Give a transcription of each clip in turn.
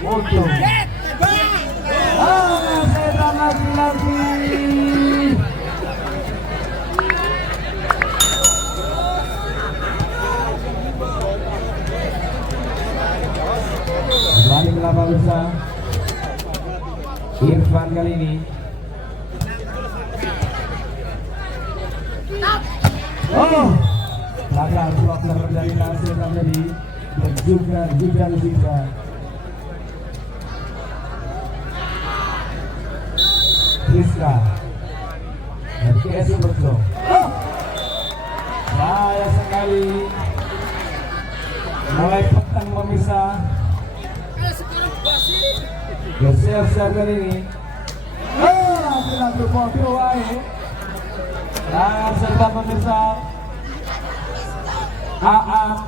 untuk setan laki-laki. Balik ke lapangan besar. Irfan kali ini. Oh, gagal blocker dari Nasir tadi dan juga Hujan Bisa. Rizka dan PS Berjo. Oh, bahaya sekali. Mulai petang pemirsa. Siap-siap kali ini. Oh, langsung foto wae. Dan serta pemirsa Aan,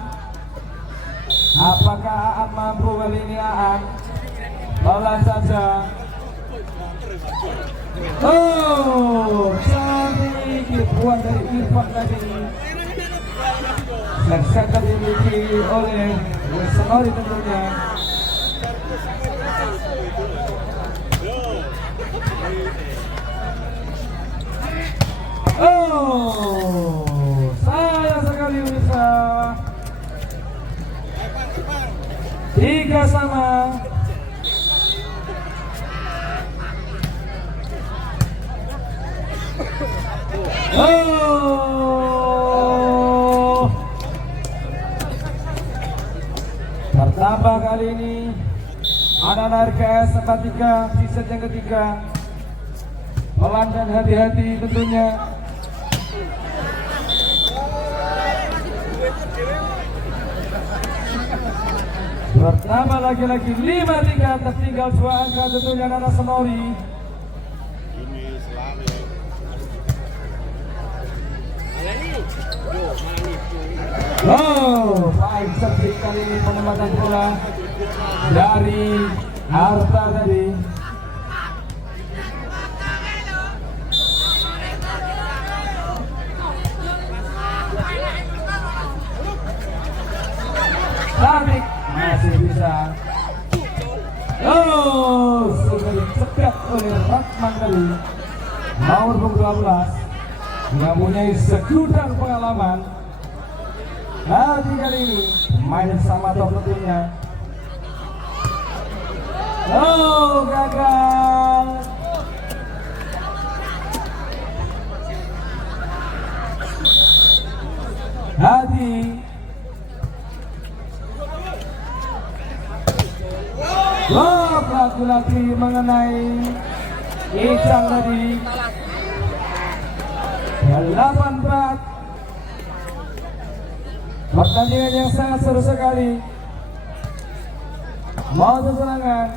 apakah Aan mampu kali ini? Aan bola saja. Oh, sedikit buat dari Irfan tadi. Dan sektor dimiliki oleh Senori tentunya. Oh, sayang sekali bisa 3 sama. Oh, bertambah kali ini anak-anak RKS 43 di set yang ketiga. Pelan dan hati-hati tentunya. Bertambah lagi-lagi 5-3, tertinggal 2 angka tentunya Nana Senori. Oh, baik servis kali ini penempatan bola dari Harta tadi. Tarik masih bisa. Oh, sudah dicegat oleh Ratman tadi. Nomor 12 yang punya segudang pengalaman. Hati kali ini main sama top tentunya. Oh, gagal. Hati. Oh, lagi-lagi mengenai Icang tadi. 8-4. Pertandingan yang sangat seru sekali. Mau serangan.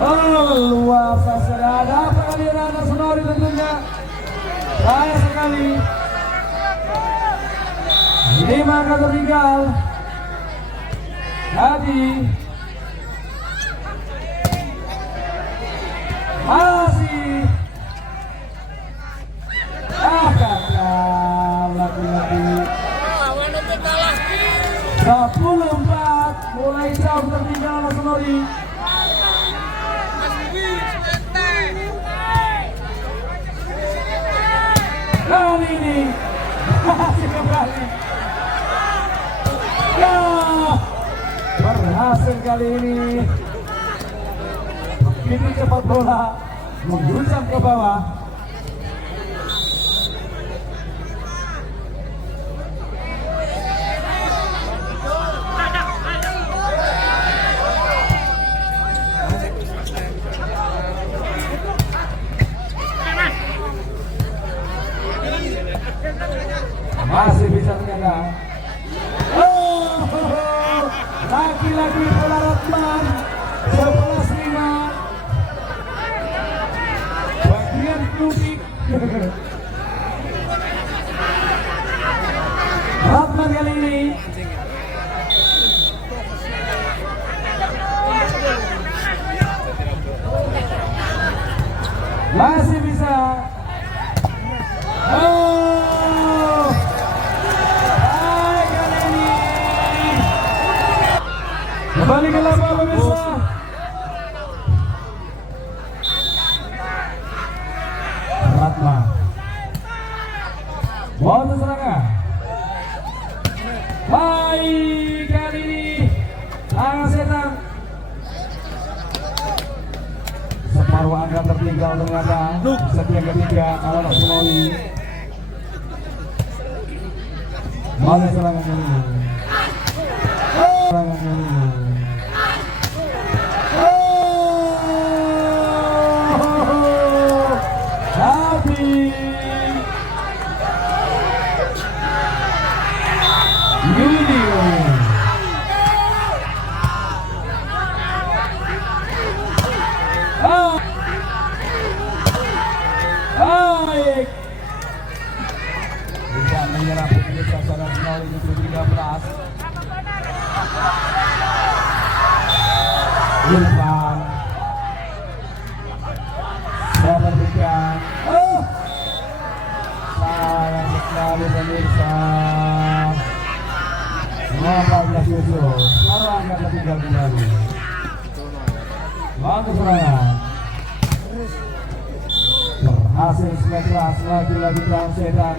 Oh, luar biasa. Ada apa kali Nana Senori tentunya. Bahaya sekali. 5 angka tertinggal. Hadi. Masih. Gagal lagi-lagi. 10-4, mulai jauh tertinggal Nana Senori. Kali ini masih kembali. Ya, berhasil kali ini. Begitu cepat bola mengguncang ke bawah. Masih bisa ternyata. Oh, lagi-lagi bola Ratman 11-5. Bagian Balik ke lapangan pemirsa. Ratma. Bola serangan. Baik kali ini Tangan Setan. Separuh angka tertinggal ternyata. Set yang ketiga Anak Sumawi. Bola serangan ini. Serangan ini. Baik. Tidak menyerah pemirsa saudara sekali ini 13. Irfan. Saya berikan. Sayang sekali pemirsa. 15 Yusuf. Sekarang kata tinggal kembali. Langsung serangan. Berhasil 19 lagi-lagi Tangan Setan.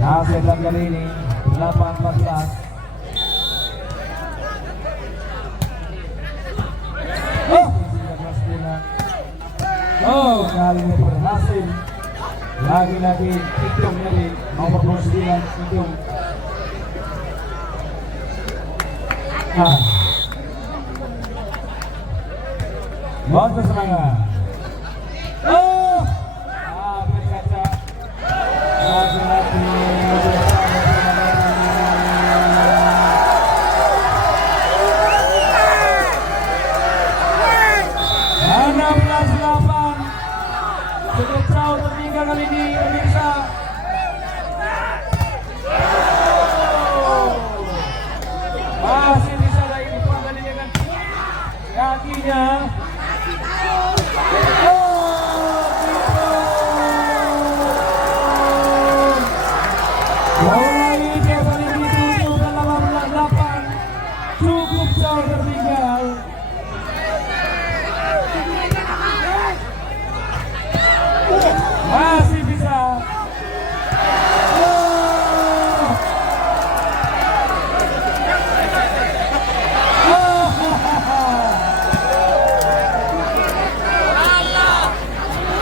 Tangan Setan kali ini 8-14. Kali ini berhasil. Lagi-lagi Ikung dari nomor 29 Ikung. Bonus serangan. Habis kaca. Lagi-lagi 16-8. Cukup jauh tertinggal kali ini pemirsa. Masih bisa lagi kembali dengan kakinya. Cukup jauh tertinggal. Masih bisa.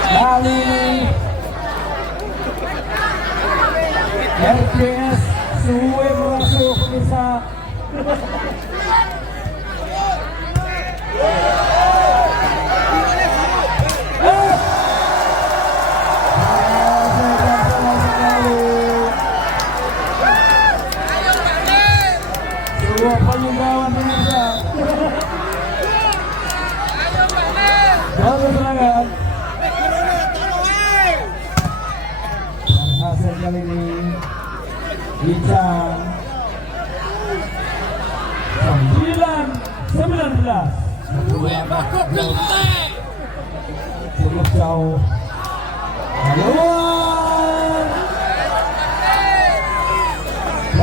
Kali ini RPS suwe merasuh pemirsa. Penyimbangan pemirsa. Baru serangan. Berhasil kali ini Ican 19. Cukup jauh. Keluar.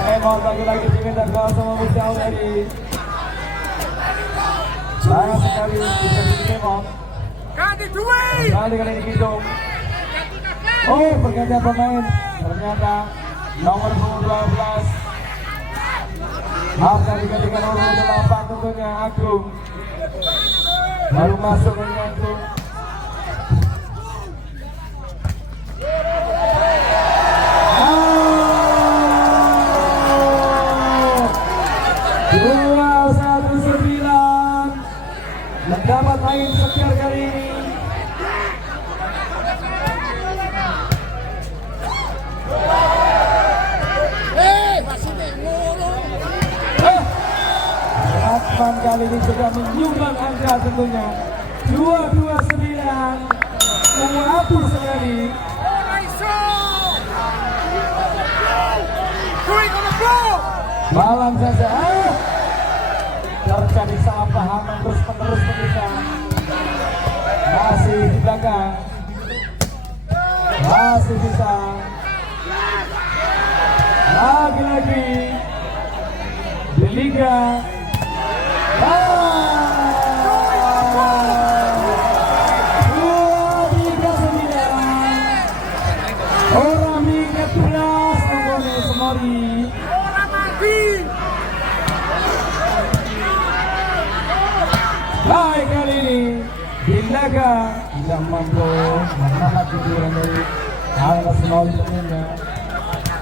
Emon lagi-lagi diminta gol sama Musjau tadi. Sayang sekali bisa Emon. Kali ini Kidung. Pergantian pemain. Ternyata nomor 12. Harga digantikan nomor 8 tentunya Agung. Baru masuk ini Agung. Mendapat main sekiar kali ini. Ratman kali ini juga menyumbang angka tentunya 229. Menghapus sekali. Malam saja. Terjadi salah paham terus-menerus pemirsa. Masih di belakang. Masih bisa. Lagi-lagi di Liga Lega tidak mampu menahan kejuaraan dari Anas Nol temennya.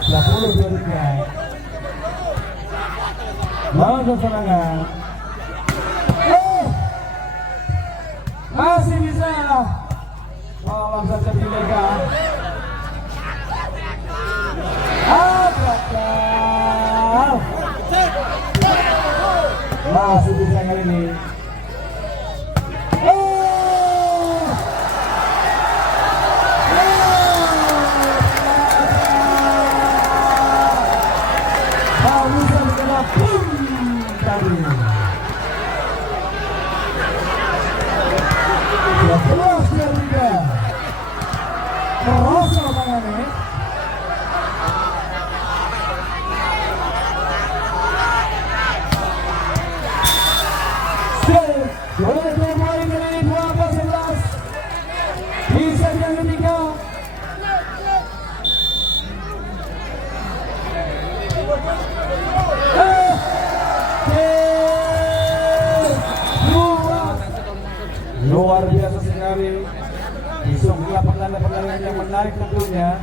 10-23. Langsung serangan. Masih bisa. Tolong saja Lega. Gagal. Masih bisa kali ini. Luar biasa sekali. Di sebuah pertandingan yang menarik tentunya.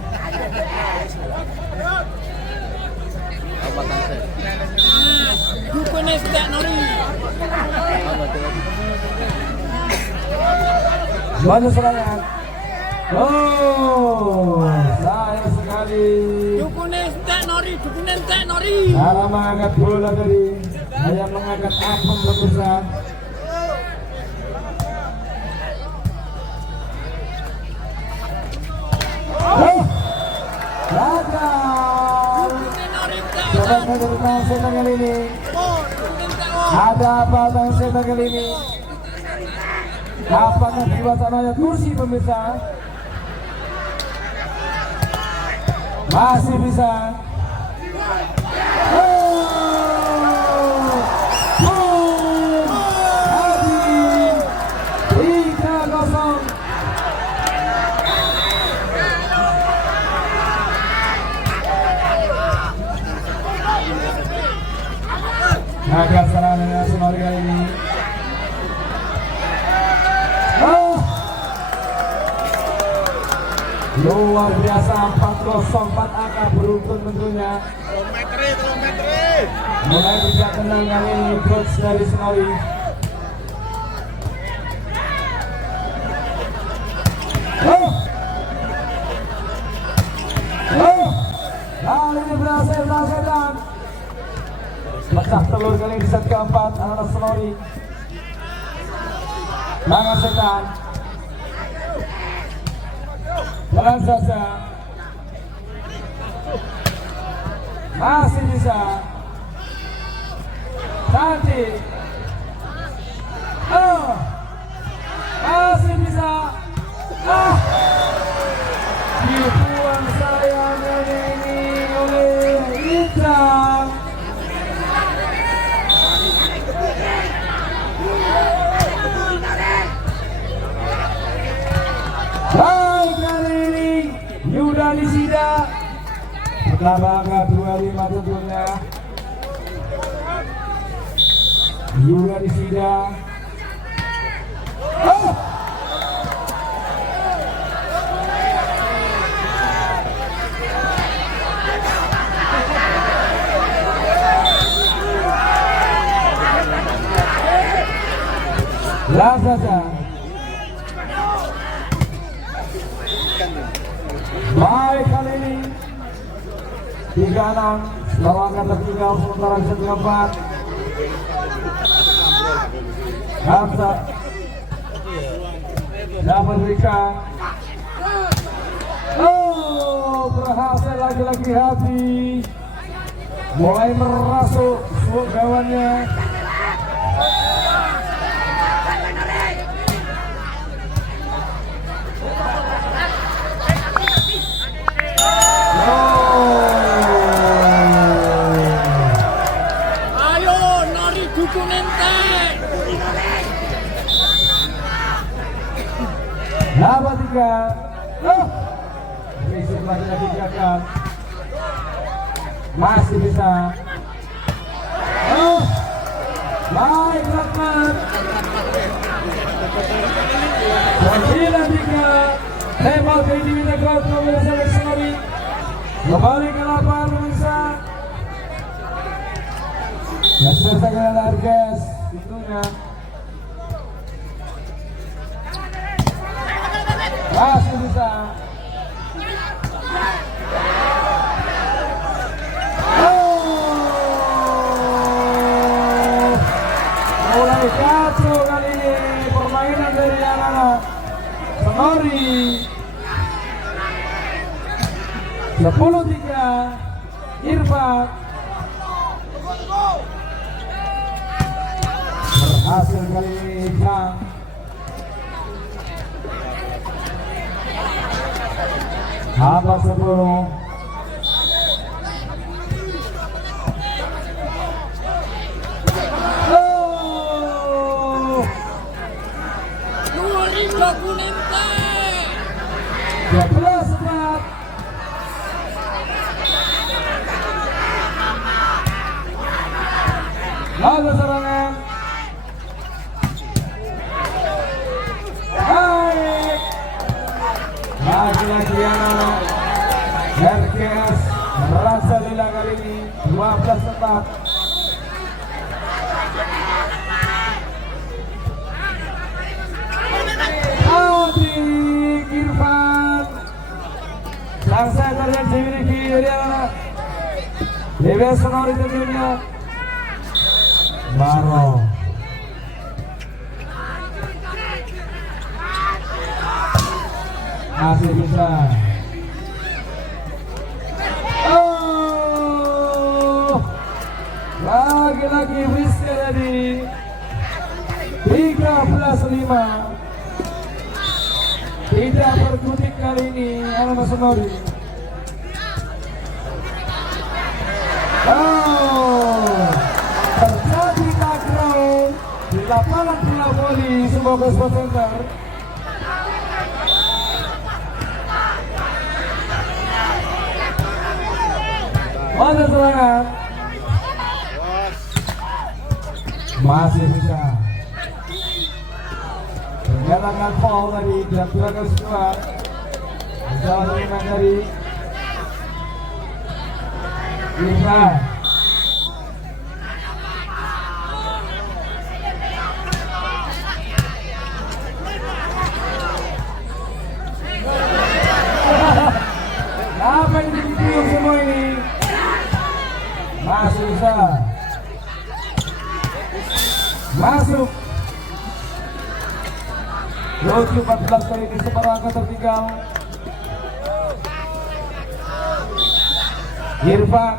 Banyak serangan. Oh, sayang sekali. Cara mengangkat bola tadi, hanya mengangkat apem besar. Gagal. Coba dengan setan kali ini. Ada apa dengan setan kali ini? Apakah di wacananya kursi pemirsa? Masih bisa. Gagal serangan Sunori kali ini. Luar biasa 4-0, 4 angka beruntun tentunya. Mulai bisa tenang kali ini coach dari Sunori. Kali ini berhasil Setan. Pecah telur kali di set keempat anak Sunori. Tangan Setan. Jalan saja. Masih bisa. Cantik. Masih bisa. Dibuang sayangnya ini oleh Ijang. Baik kali ini Yuda Disida setelah bangga 25 tentunya. Yuda Disida. Saja. Baik kali ini 3-6 lawangan tertinggal sementara set keempat. Hamza dapat berikan. Berhasil lagi-lagi hati mulai merasuk gawannya. Dapat 3. Risik lagi gagal. Masih bisa. Baik Rahmat. 9-3. Tembak ke individu gol pemirsa Lexingori. Kembali ke lapangan pemirsa. Selesaikan Arges pintunya. Masih bisa. Mulai kacau kali ini permainan dari anak-anak Senori. 10-3 Irfan berhasil kali ini Jang. Apa 10. Lalu serangan. Baik. Lagi-lagi anak RGS merasa lila kali ini 12-4. Adik Irfan sang center yang dimiliki dari anak DBS Senori tentunya. Baro masih bisa. Lagi-lagi Rizky tadi 13-5. Tidak berkutik kali ini anak Senori. Terjadi takraw di lapangan bola voli Sumbawa Sport Center. Ada serangan. Masih bisa. Menyatakan foul tadi dilakukan keluar. Salah terima dari Irfan. Apa yang ditiup semua ini? Masih bisa. Masuk. 14 kali ini separuh angka tertinggal. Irfan.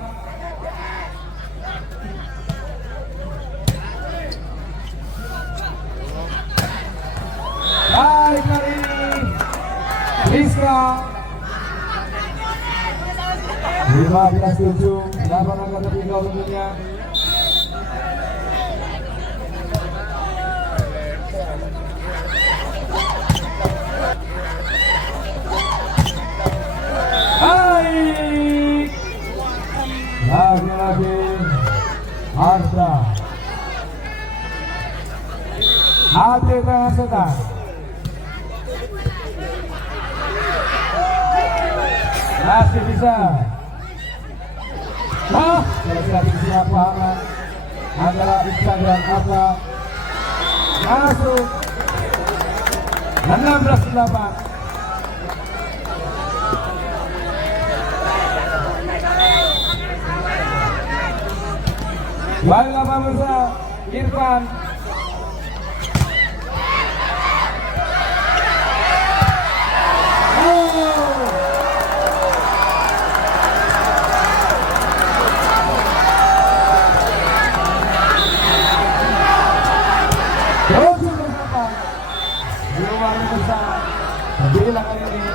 Baik kali ini Rizka 15-7. 8 angka tertinggal tentunya. Baik. Lagi-lagi Arda. Hati tengah setan. Masih bisa. Selesai siapa antara Instagram apa masuk 16-8. Baiklah pemirsa, Irfan Bila kali ini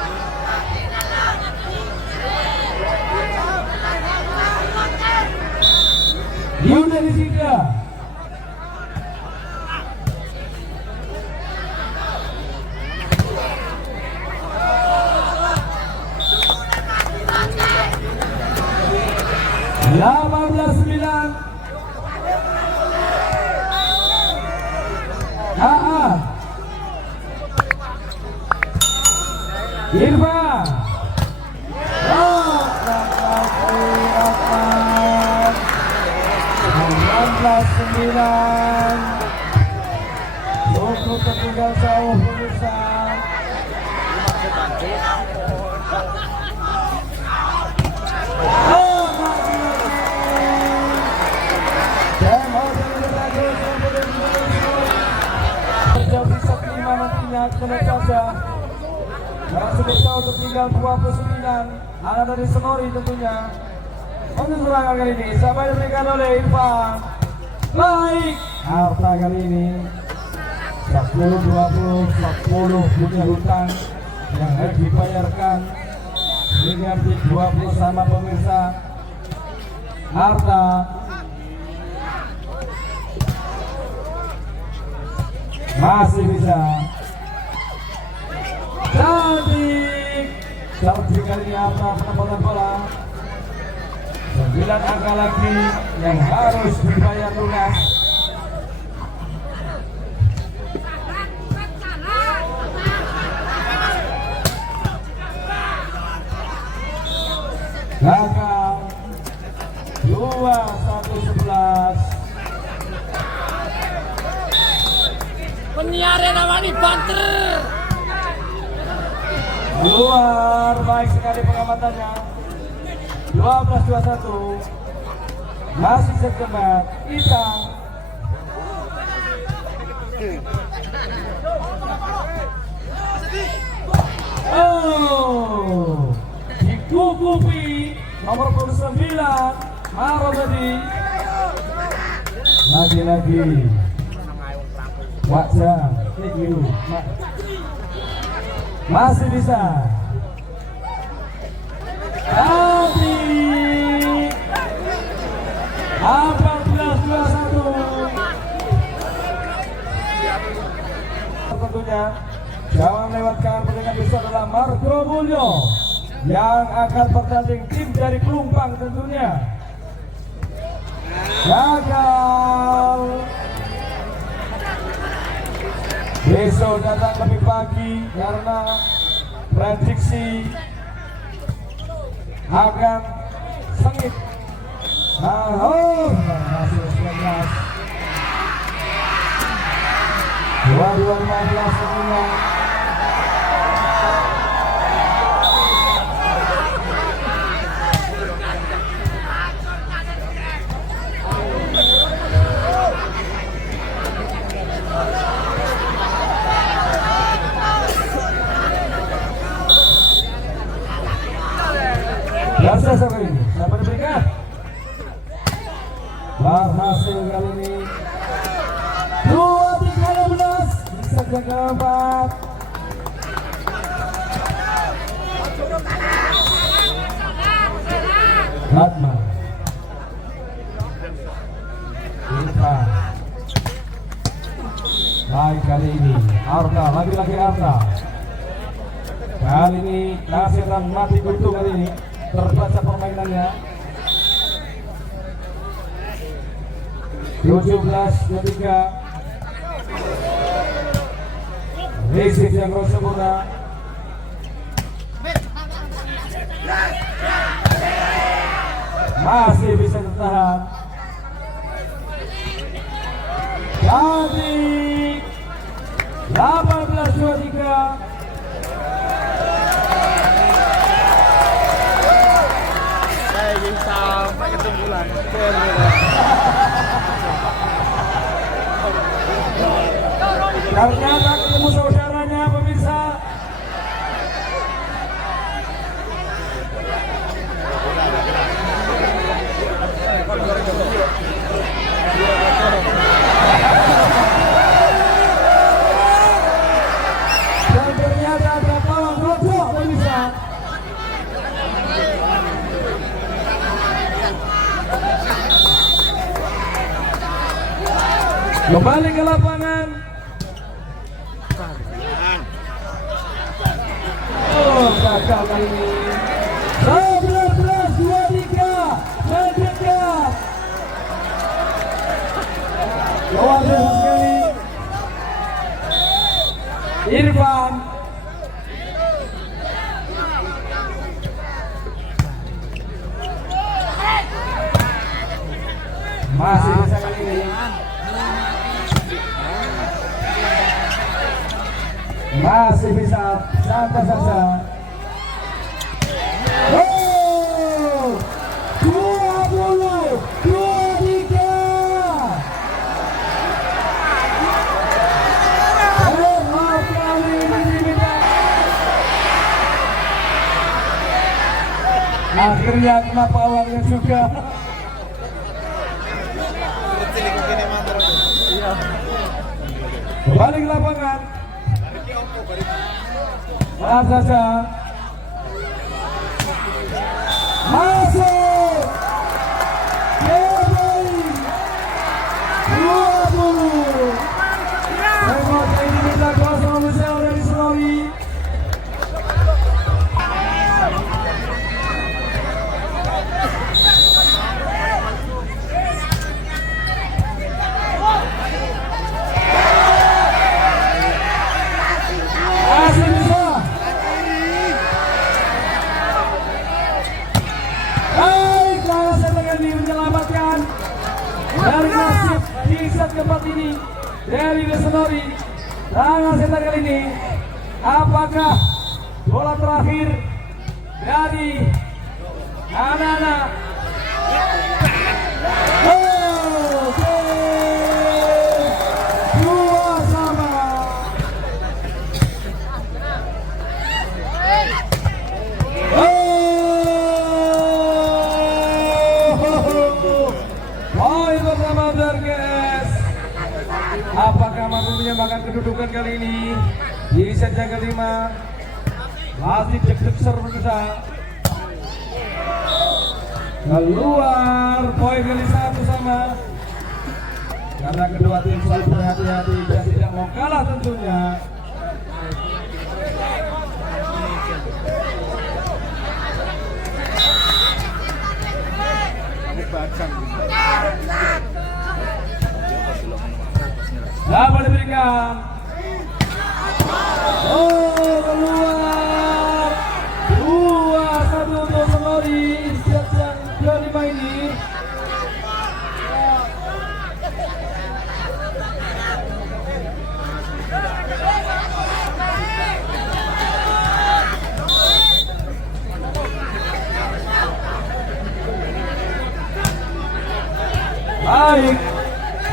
Yuda di sini. Irfan. 19-9. Cukup tertinggal jauh pemirsa. Terjadi set 5 nantinya kena saja. Karena sudah jauh tertinggal 29. Anak dari Senori tentunya. Untuk serangan kali ini sampai diberikan oleh Irfan. Baik, harta kali ini 10-20, 10 punya hutang yang harus dibayarkan sehingga 20 sama pemirsa. Harta masih bisa. Cantik kali ini harta penempatan bola. 9 angka lagi yang harus dibayar lunas. Gagal 21-11. Penyiarnya namanya banter. Luar baik sekali pengamatannya. 12-21. Masih sekebat Itang. Oh, dikukupi nomor 29 Marobadi. Lagi-lagi wajah biru masih bisa. Tapi 14-21. Tentunya jangan lewatkan pertandingan besok adalah Marco Mulyo yang akan bertanding tim dari Pelumpang tentunya. Gagal. Besok datang lebih pagi karena prediksi akan sengit. Hasil 19 22-15 tentunya. Biasa kali ini, siapa diberikan? Berhasil kali ini 2-3-16. Bisa jaga 4. Ratma Irfan. Baik kali ini Arta, lagi-lagi Arta. Kali ini Nasiran mati kutu kali ini. Terbaca permainannya 17-23. Risik yang sempurna. Masih bisa tertahan. Jadi 18-23. Sampai ketemu bulan. Ternyata ketemu saudaranya pemirsa. Dan ternyata ada pawang rojok pemirsa. Kembali ke lapangan. Oh, gagal kali ini. 11-23. Mendekat. Luar biasa sekali. Irfan masih bisa santai saja. Oh, 20-23. Akhirnya kenapa awalnya juga. Kembali ke lapangan. Maaf saja. Masuk. Kembali. 20. Tengok ini minta kuasa Michel dari Sulawesi. Menyelamatkan dari nasib di set keempat ini dari Desenori. Tangan setan kali ini, apakah bola terakhir dari anak-anak? Oke, 2-2. Poin pertama Darges. Apakah mampu menyamakan kedudukan kali ini di set yang kelima? Masih cek-cek serba keluar. Poin kali satu sama, karena kedua tim selalu berhati-hati dan tidak mau kalah tentunya. Dapat diberikan. Oh, keluar. 2-1 untuk Senori. Set yang kelima ini. Baik.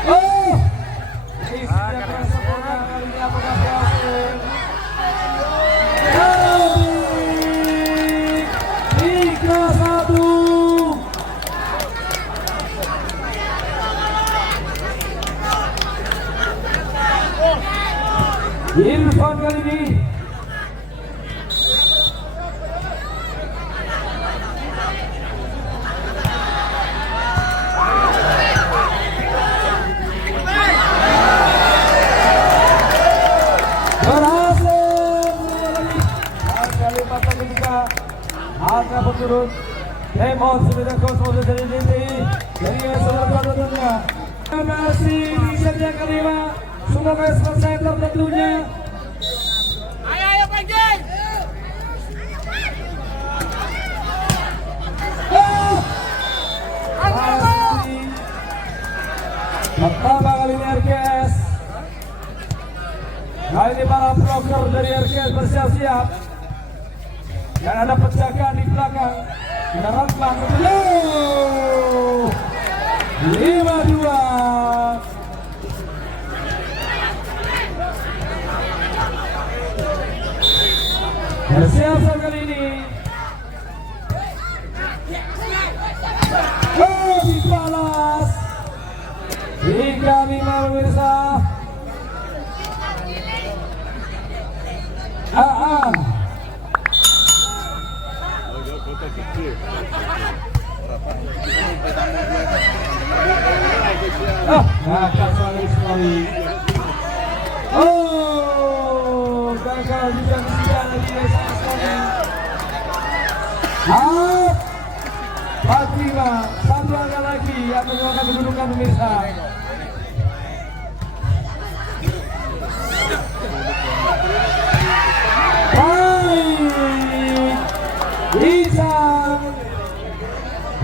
Oh, ini sudah sempurna kali ini, apakah berhasil? 3-1. Irfan kali ini. Angka berturut Demon sudah kosmos dari DTI dari seluruh tentunya. Masih di set yang kelima, semoga selesai tentunya. Ayo Panjang. Pertama kali ini RKS. Kali ini para bloker dari RKS bersiap-siap. Dan ada penjagaan di belakang. Kita rentang. 5-2. Bersiap kali ini. Oh, dibalas. 3-5 pemirsa. Gagal sekali. Oh, gagal juga lagi sekali. Fatima, satu angka lagi yang menyuarakan kedudukan pemirsa. Baik, Isang.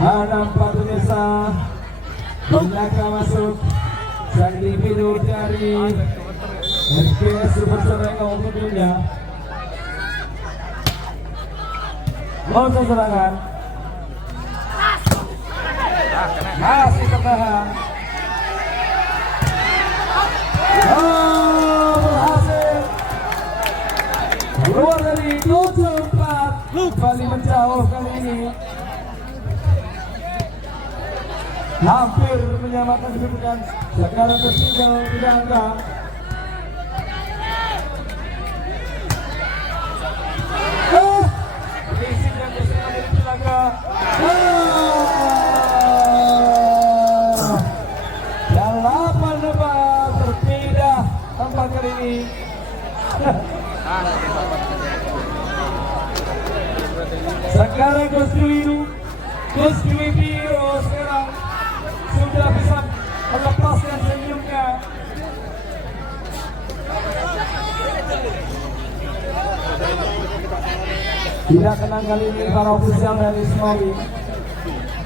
Nampak pemirsa. Belakang masuk sang individu dari RKS Super Serengo untuk dulunya. Langsung serangan. Masih tertahan. Oh, berhasil. Keluar dari 74. Kembali menjauh kali ini. Hampir menyamakan kedudukan. Sekarang tertinggal tidak angka. Risik yang bersama dari Telaga. Delapan lebar berbeda tempat kali ini. Sekarang Coach Dwi Piro sekarang sudah bisa melepaskan senyumnya. Tidak tenang kali ini para ofisial dari Snowy,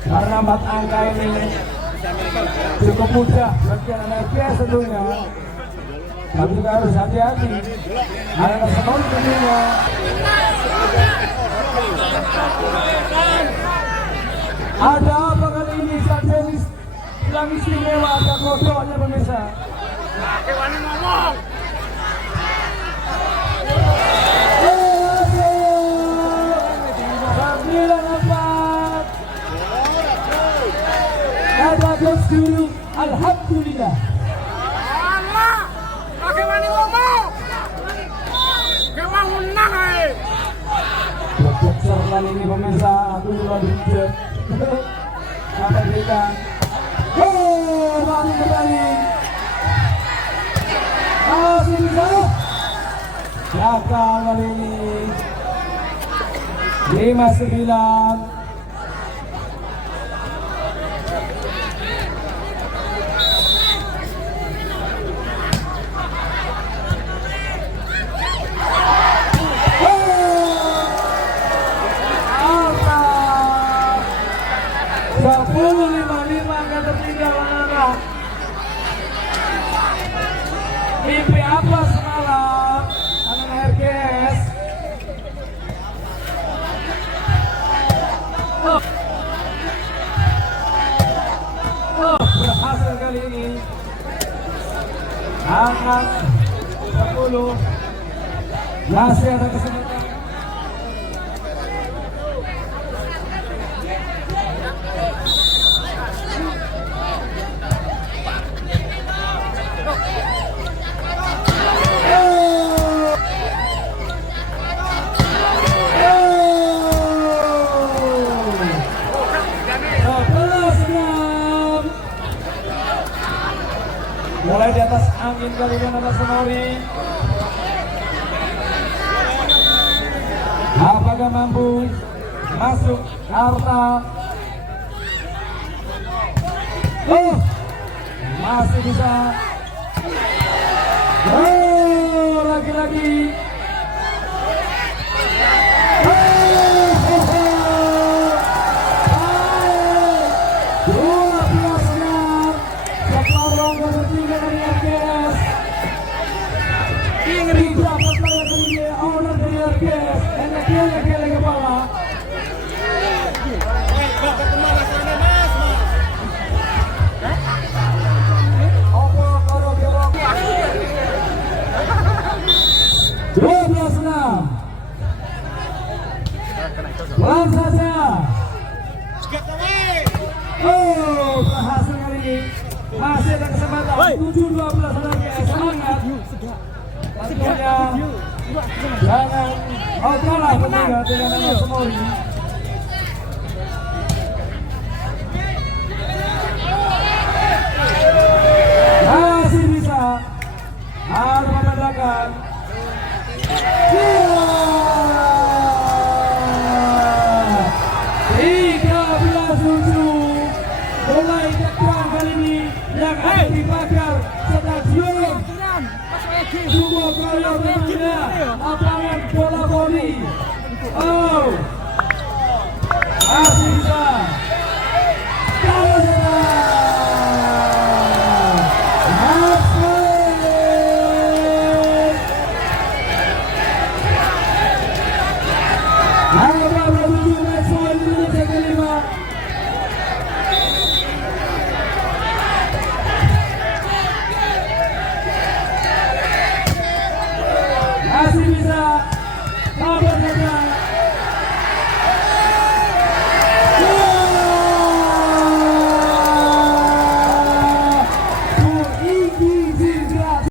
karena 4 angka ini cukup mudah bagi anak RKS tentunya. Tapi juga harus hati-hati anak Snowy tentunya. Ada apa kali ini Sajenis yang istimewa, ada kodoknya pemirsa. Wani ngomong. Ada Coach Guru, alhamdulillah. Allah, pakai wani ngomong. Kemang menang ay. Boxer kali ini pemirsa, aku juga dijek. Sampai berikan. Balik kembali. Masih bisa. Gagal kali ini. 5-9. Mimpi apa semalam anak RKS? Berhasil kali ini. Angkat 10. Masih ada kesempatan. Mulai di atas angin kali ini anak Snowy. Apakah mampu masuk Arta? Masih bisa. Lagi-lagi. Pelan saja. Berhasil kali ini. Masih ada kesempatan. 7-12 lagi. Semangat. Tentunya jangan kalah tentunya dengan anak Snowy. Masih bisa. Harus membedakan. 13-7. Mulai depan kali ini yang ada di pagar stadion Sumo Koyo tentunya lapangan bola voli. Masih bisa.